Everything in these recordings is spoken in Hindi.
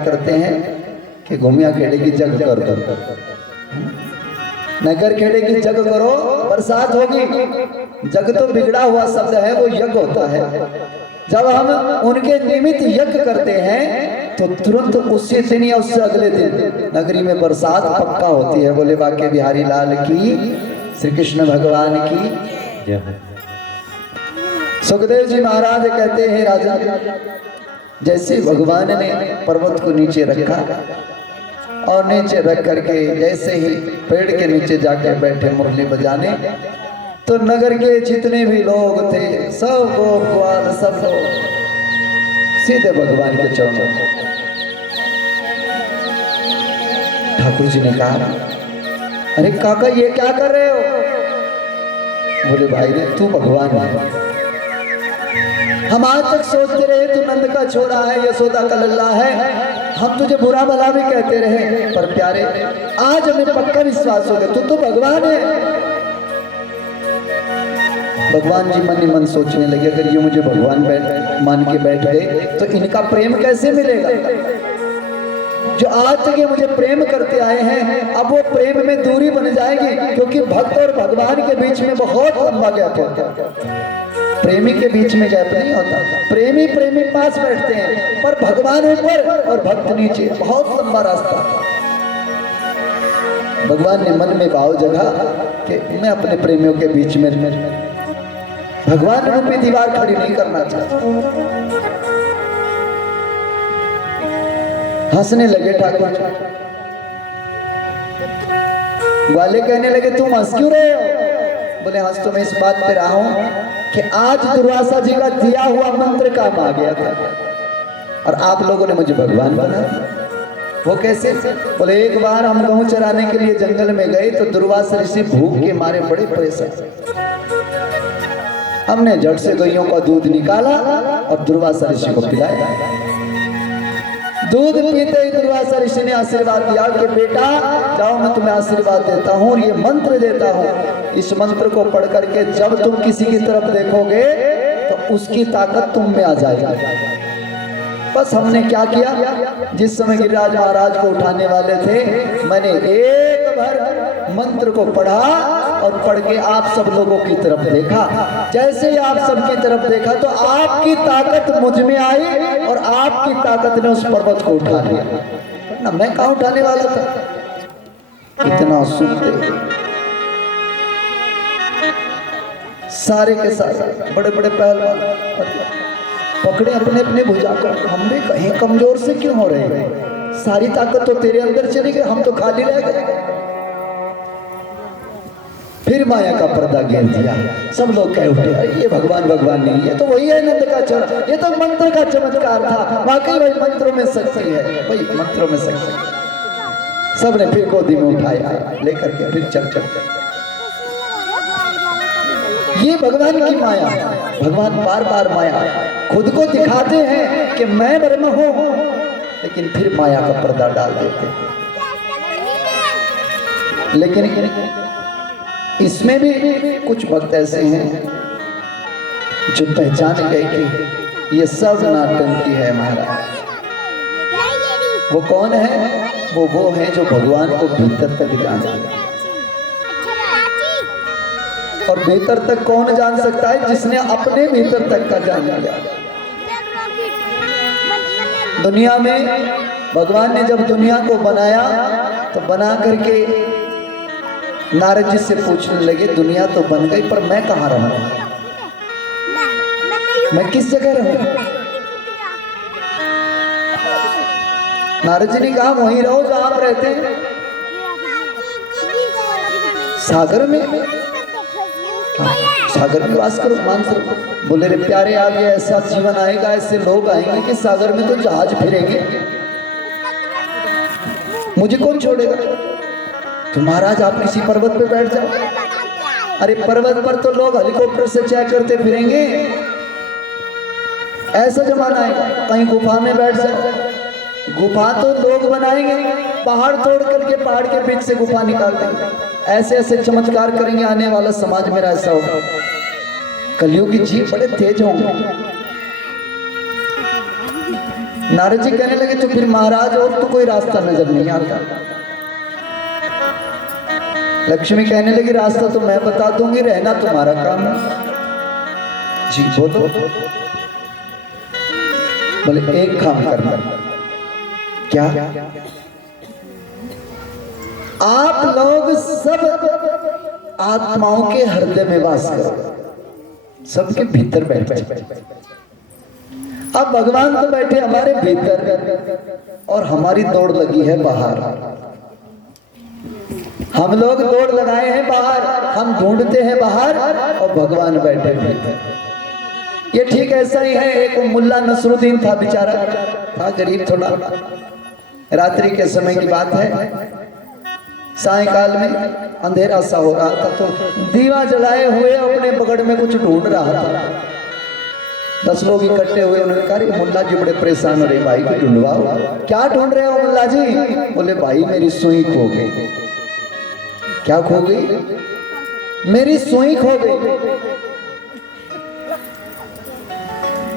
करते हैं कि घूमिया खेड़े की जग कर दो, नगर खेड़े की जग करो, बरसात होगी। जग तो बिगड़ा हुआ शब्द है, वो यज्ञ होता है। जब हम उनके निमित्त यज्ञ करते हैं तो तुरंत उसी दिन या उससे अगले दिन नगरी में बरसात पक्का होती है। बोले बाके बिहारी लाल की, श्री कृष्ण भगवान की जय। सुखदेव जी महाराज कहते हैं, राजा जैसे भगवान ने पर्वत को नीचे रखा और नीचे रख करके जैसे ही पेड़ के नीचे जाके बैठे मुरली बजाने, तो नगर के जितने भी लोग थे सब ग्वाल सब लोग सीधे भगवान के चरणों। ठाकुर जी ने कहा, अरे काका ये क्या कर रहे हो? बोले भाई रे तू भगवान है। हम आज तक सोचते रहे तू नंद का छोरा है, यशोदा का लल्ला है, हम तुझे बुरा भला भी कहते रहे, पर प्यारे आज हमें पक्का विश्वास हो गया तू तो भगवान है। भगवान जी मन ही मन सोचने लगे, अगर ये मुझे भगवान मान के बैठ गए तो इनका प्रेम कैसे मिलेगा? जो आज तक ये मुझे प्रेम करते आए हैं, अब वो प्रेम में दूरी बन जाएगी, क्योंकि भक्त और भगवान के बीच में बहुत लंबा गैप होता है। प्रेमी के बीच में गैप नहीं होता, प्रेमी प्रेमी पास बैठते हैं, पर भगवान ऊपर और भक्त नीचे, बहुत लंबा रास्ता। भगवान ने मन में भाव जगा कि मैं अपने प्रेमियों के बीच में भगवान रूपी दीवार खड़ी नहीं करना चाहता। हंसने लगे ठाकुर जी। वाले कहने लगे तुम हंस क्यों रहे हो? बोले हंस तो मैं इस बात पे रहा हूं कि आज दुर्वासा जी का दिया हुआ मंत्र काम आ गया था और आप लोगों ने मुझे भगवान बना। वो कैसे? बोले एक बार हम गेहूं चराने के लिए जंगल में गए तो दुर्वासा ऋषि भूख के मारे बड़े परेशान। हमने झट से गैयों का दूध निकाला और दुर्वासा ऋषि को पिलाया। दूध पीते ही दुर्वासा ऋषि ने आशीर्वाद दिया कि बेटा जाओ मैं तुम्हें आशीर्वाद देता हूँ और ये मंत्र देता हूँ, इस मंत्र को पढ़ करके जब तुम किसी की तरफ देखोगे तो उसकी ताकत तुम में आ जाएगी। बस हमने क्या किया, जिस समय गिरिराज महाराज को उठाने वाले थे मैंने एक बार मंत्र को पढ़ा और पढ़ के आप सब लोगों की तरफ देखा। जैसे ही आप सबकी तरफ देखा तो आपकी ताकत मुझ में आई और आपकी ताकत ने उस पर्वत को उठा लिया, ना मैं कहाँ उठाने वाला था। इतना सुनते सारे के सारे बड़े बड़े पहलवान पकड़े अपने अपने भुजा को, हम भी कहीं कमजोर से क्यों हो रहे हैं? सारी ताकत तो तेरे अंदर चली गई, हम तो खाली रह गए। फिर माया का पर्दा घेर दिया, सब लोग कह उठे ये भगवान भगवान नहीं, ये तो वही है नंद का छोरा, ये तो मंत्र का चमत्कार था। वाकई भाई मंत्रों में शक्ति है, भाई मंत्रों में शक्ति। सबने फिर गोदी में उठाया लेकर के फिर चल चल। ये भगवान की माया, भगवान बार बार माया खुद को दिखाते हैं कि मैं ब्रह्म हूं, लेकिन फिर माया का पर्दा डाल देते हैं। लेकिन इसमें भी कुछ भक्त ऐसे हैं जो पहचान गए कि ये सब नाटंकी है महाराज। वो कौन है? वो है जो भगवान को भीतर तक जानते हैं। और भीतर तक कौन जान सकता है? जिसने अपने भीतर तक का जान लिया। दुनिया में भगवान ने जब दुनिया को बनाया तो बना करके नारद जी से पूछने लगे दुनिया तो बन गई पर मैं कहाँ रहूं, मैं किस जगह रहूं? नारद जी ने कहा वहीं रहो जहां आप रहते हैं, सागर में। सागर में वास करो, मानसरोवर। बोले रे प्यारे आप ये ऐसा जीवन आएगा, ऐसे लोग आएंगे कि सागर में तो जहाज फिरेंगे, मुझे कौन छोड़ेगा? तो महाराज आप किसी पर्वत पे बैठ जाओ। अरे पर्वत पर तो लोग हेलीकॉप्टर से चेक करते फिरेंगे, ऐसा जमाना है। कहीं गुफा में बैठ जाओ, गुफा तो लोग बनाएंगे, पहाड़ तोड़ करके पहाड़ के बीच से गुफा निकाल देंगे। ऐसे ऐसे चमत्कार करेंगे, आने वाला समाज मेरा ऐसा होगा। कलयुग की जीव बड़े तेज होंगे। नारद जी कहने लगे तो फिर महाराज और तो कोई रास्ता नजर नहीं आता। लक्ष्मी कहने लगी रास्ता तो मैं बता दूंगी, रहना तुम्हारा काम है। जी बोलो। बोले एक काम करना। क्या? आप लोग सब आत्माओं के हृदय में वास करो, सबके भीतर बैठ जाए। अब भगवान तो बैठे हमारे भीतर और हमारी दौड़ लगी है बाहर। हम लोग दौड़ लगाए हैं बाहर, हम ढूंढते हैं बाहर और भगवान बैठे भीतर। ये ठीक ऐसा ही है। एक मुल्ला नसरुद्दीन था, बेचारा था गरीब थोड़ा। रात्रि के समय की बात है, सायकाल में अंधेरा सा हो रहा था, तो दीवा जलाए हुए अपने बगड़ में कुछ ढूंढ रहा था। 10 लोग इकट्ठे हुए, उन्होंने कहा मुल्ला जी बड़े परेशान हो रहे, भाई को ढूंढवाओ। क्या ढूंढ रहे हो मुल्ला जी? बोले भाई मेरी सुई खो गई। क्या खो गई? मेरी सुई खो गई।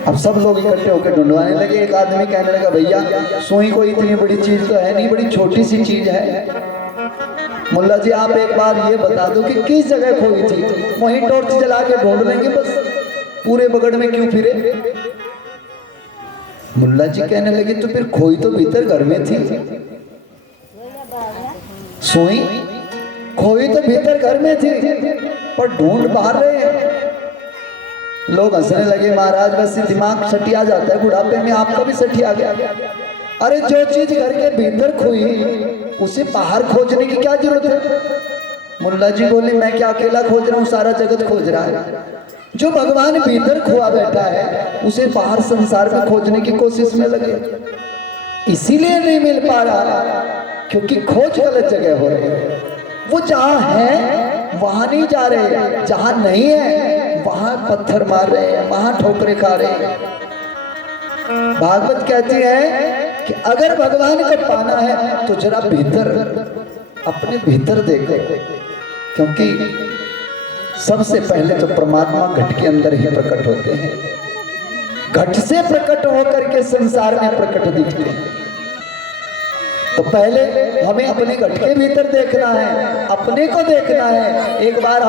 अब सब लोग इकट्ठे होकर ढूंढवाने लगे। एक आदमी कहने लगा भैया सुई कोई इतनी बड़ी चीज तो है नहीं, बड़ी छोटी सी चीज है। मुल्ला जी आप एक बार ये बता दो कि किस जगह खोई थी, वहीं टॉर्च जला के ढूंढ लेंगे, बस पूरे बगड़ में क्यों फिरे। मुल्ला जी कहने लगे तो फिर खोई तो भीतर घर में थी, सुई खोई तो भीतर घर में थी, पर ढूंढ बाहर रहे हैं। लोग हंसने लगे। महाराज बस दिमाग सटिया जाता है बुढ़ापे में, आपका भी सटिया गया। अरे जो चीज घर के भीतर खोई उसे बाहर खोजने की क्या जरूरत है? मुल्ला जी बोले मैं क्या अकेला खोज रहा हूँ, सारा जगत खोज रहा है। जो भगवान भीतर खोआ बैठा है उसे बाहर संसार में खोजने की कोशिश में लगे, इसीलिए नहीं मिल पा रहा, क्योंकि खोज गलत जगह हो रही है। वो जहां है वहां नहीं जा रहे, जहां नहीं है वहां पत्थर मार रहे हैं, वहां ठोकरे खा रहे हैं। भागवत कहती है कि अगर भगवान को पाना है तो जरा भीतर, अपने भीतर देखो, क्योंकि सबसे पहले तो परमात्मा घट के अंदर ही प्रकट होते हैं। घट से प्रकट होकर के संसार में प्रकट दिखते हैं। तो पहले हमें अपने घट के भीतर देखना है, अपने को देखना है। एक बार